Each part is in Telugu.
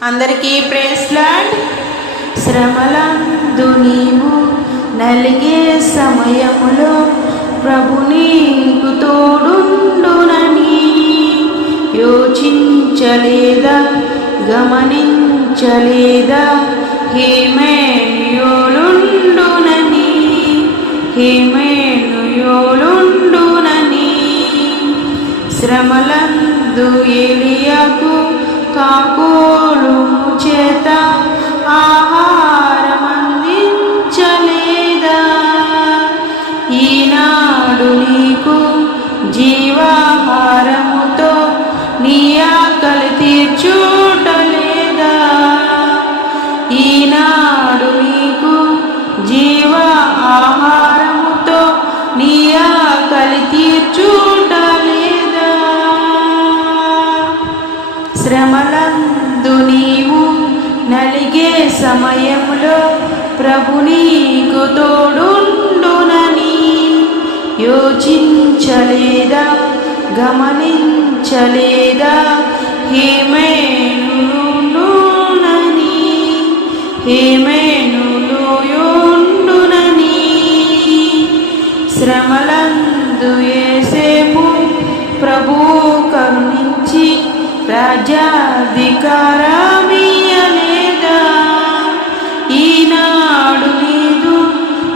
అందరికీ ప్రేస్లాడ్ శ్రమలందు నీవు నలిగే సమయములో ప్రభు నీకు తోడుండునని యోచించలేదా గమనించలేదా? హేమేయోలుండునని హేమేనుయోలుండునని శ్రమలందు ఎలియకు కాకోలు చేత ఆహారం అందించలేదా ఈనాడు నీకు జీవాహారముతో నీ ఆకలి తీర్చుటలేదా? ఈనాడు నీకు జీవ ఆహారముతో నీ ఆకలి తీర్చుటలేదా శ్రమలందు నీవు నలిగే సమయంలో ప్రభు నీకు తోడుండునని యోచించలేదా గమనించలేదా హేమేనులుండునని హేమేనులుయుండునని శ్రమలందు ఏసేపు ప్రభు కరుణించ రాజ్యాధికారమీయలేదా? ఈనాడు నీదు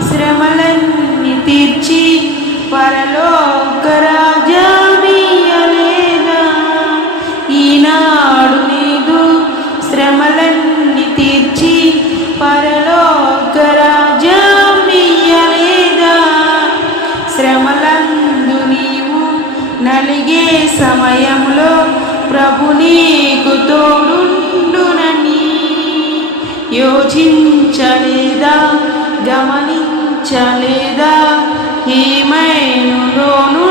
శ్రమలన్నీ తీర్చి పరలోక రాజమీయలేదా ఈనాడు నీదు శ్రమలన్నీ తీర్చి పరలోక రాజమీయలేదా శ్రమలందు నీవు నలిగే సమయంలో యోచించలేదా గమనించలేదా? ఏమైనలోనూ